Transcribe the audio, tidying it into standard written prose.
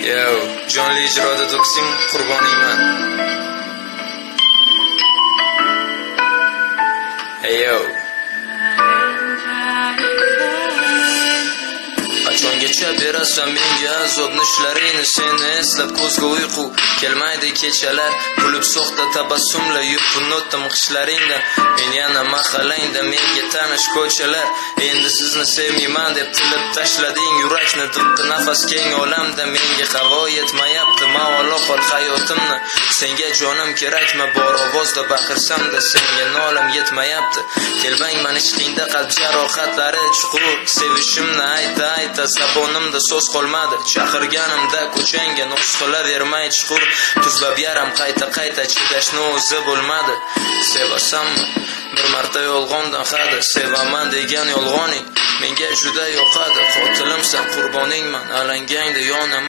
Yo, jonli ijroda to'ksing qurboningman. Hey yo. Qachongacha berasan menga azobni ishlaringni, seni eslab ko'zga uyqu kelmaydi kechalar, kulib soxta tabassumla yupun o'tdim qishlaringdan. Men yana mahallangda menga tanish ko'chalar, endi sizni sevmayman deb tilib tashlading yurakni, diqqi nafas keng olamda menga havo yetmayapti, mavalo qol hayotimni. Senga jonim kerakmi, bor ovozda baqirsam-da senga nolim yetmayapti. Kelbangman ishqingda qalb jarohatlari chuqur, sevishimni ayta zabonimda so'z qolmadi, chaqirganimda ko'changga noz qilavermay chuqur, tuzlab yaram qayta chidashni o'zi bo'lmadi. Sevasammi bir marta yolg'ondan hadi, sevaman degan yolg'oning menga juda yoqadi, qotilimsan qurboningman, alangangda yonaman.